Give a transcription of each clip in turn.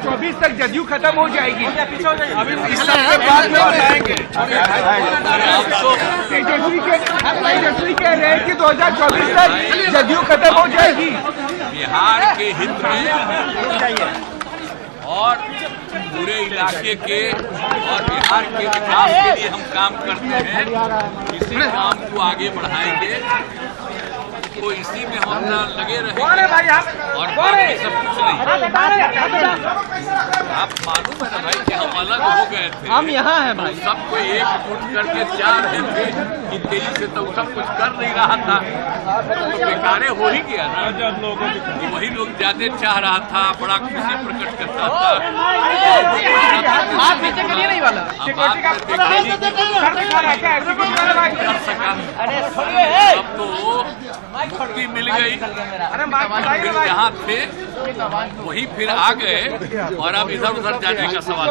2024 तक जदयू खत्म हो जाएगी। इस सबके बाद में बताएंगे। तेजस्वी कह रहे हैं कि 2024 तक जदयू खत्म हो जाएगी। बिहार के हित में और पूरे इलाके के और बिहार के विकास के लिए हम काम करते हैं। इसी काम को आगे बढ़ाएंगे, तो इसी में हम लगे रहेंगे और बाकी सब कुछ नहीं। आप मालूम है ना भाई कि हम अलग हो गए थे, हम यहाँ हैं भाई, सबको एकजुट करके चाह रहे थे कि तेजी से तो सब कुछ कर नहीं रहा था, तो बेकारे हो ही गया ना। वही लोग ज्यादा चाह रहा था, बड़ा खुशी प्रकट करता था। आप पीछे के लिए नहीं वाला कर सका, अब तो मुक्ति मिल गई। जहाँ थे वही फिर आ गए और अब इधर उधर जाने का सवाल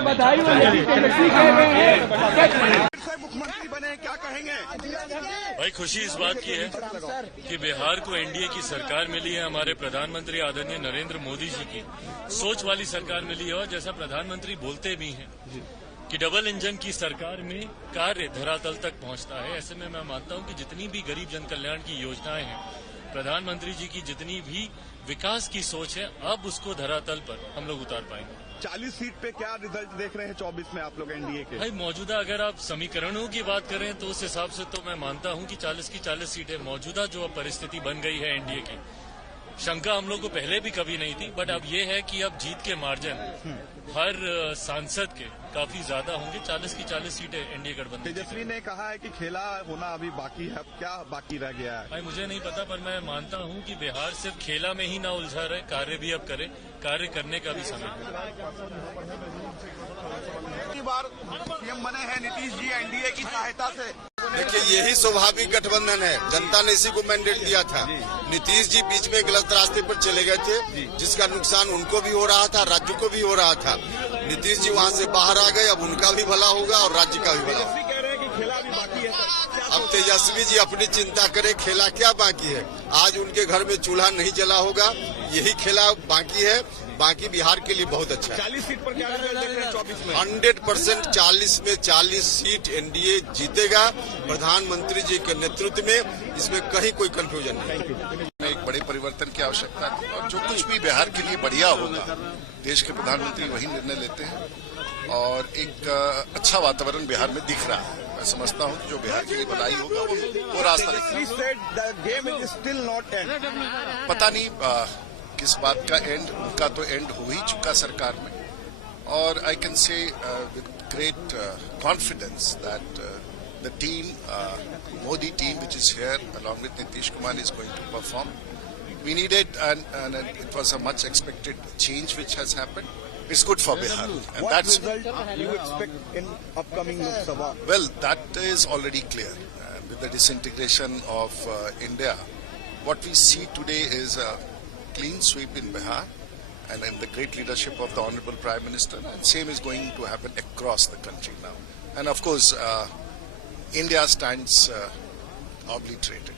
मुख्यमंत्री बने, क्या कहेंगे? भाई खुशी इस बात की है कि बिहार को एनडीए की सरकार मिली है, हमारे प्रधानमंत्री आदरणीय नरेंद्र मोदी जी की सोच वाली सरकार मिली है। और जैसा प्रधानमंत्री बोलते भी हैं कि डबल इंजन की सरकार में कार्य धरातल तक पहुंचता है। ऐसे में मैं मानता हूं कि जितनी भी गरीब जन कल्याण की योजनाएं हैं, प्रधानमंत्री जी की जितनी भी विकास की सोच है, अब उसको धरातल पर हम लोग उतार पाएंगे। 40 सीट पे क्या रिजल्ट देख रहे हैं 24 में आप लोग एनडीए के? भाई मौजूदा अगर आप समीकरणों की बात करें तो उस हिसाब से तो मैं मानता हूं कि 40 की 40 सीटें मौजूदा जो अब परिस्थिति बन गई है एनडीए की, शंका हम लोग को पहले भी कभी नहीं थी, बट अब ये है कि अब जीत के मार्जिन हर सांसद के काफी ज्यादा होंगे। 40 की 40 सीटें एनडीए गठबंधन। तेजस्वी ने कहा है कि खेला होना अभी बाकी है, क्या बाकी रह गया है? भाई मुझे नहीं पता, पर मैं मानता हूं कि बिहार सिर्फ खेला में ही ना उलझा रहे, कार्य भी अब करे, कार्य करने का भी समय है। बार सीएम बने हैं नीतीश जी एनडीए की सहायता से। देखिए यही स्वाभाविक गठबंधन है, जनता ने इसी को मैंडेट दिया था। नीतीश जी बीच में गलत रास्ते पर चले गए थे, जिसका नुकसान उनको भी हो रहा था, राज्य को भी हो रहा था। नीतीश जी वहां से बाहर आ गए, अब उनका भी भला होगा और राज्य का भी भला होगा। कह रहे हैं कि खेला भी बाकी है। अब तेजस्वी जी अपनी चिंता करें, खेला क्या बाकी है। आज उनके घर में चूल्हा नहीं जला होगा, यही खेला बाकी है। बाकी बिहार के लिए बहुत अच्छा है। 40 सीट पर क्या रिजल्ट देख रहे हैं 24 में? 100% 40 में 40 सीट एनडीए जीतेगा प्रधानमंत्री जी के नेतृत्व में, इसमें कहीं कोई कंफ्यूजन नहीं। एक बड़े परिवर्तन की आवश्यकता थी और जो कुछ भी बिहार के लिए बढ़िया होगा, देश के प्रधानमंत्री वही निर्णय लेते हैं और एक अच्छा वातावरण बिहार में दिख रहा है। मैं समझता हूं कि जो बिहार के लिए भलाई होगा वो रास्ता दिखेगा। पता नहीं किस बात का एंड, उनका तो एंड हो ही चुका सरकार में, और I can say with great confidence that the team, Modi team which is here along with Nitish Kumar is going to perform. We needed and it was a much expected change which has happened. It's good for Bihar. And what that's result you expect in upcoming Lok Sabha? Well, that is already clear. With the disintegration of India, what we see today is a clean sweep in Bihar and in the great leadership of the Honorable Prime Minister, and same is going to happen across the country now. And of course, India stands obliterated.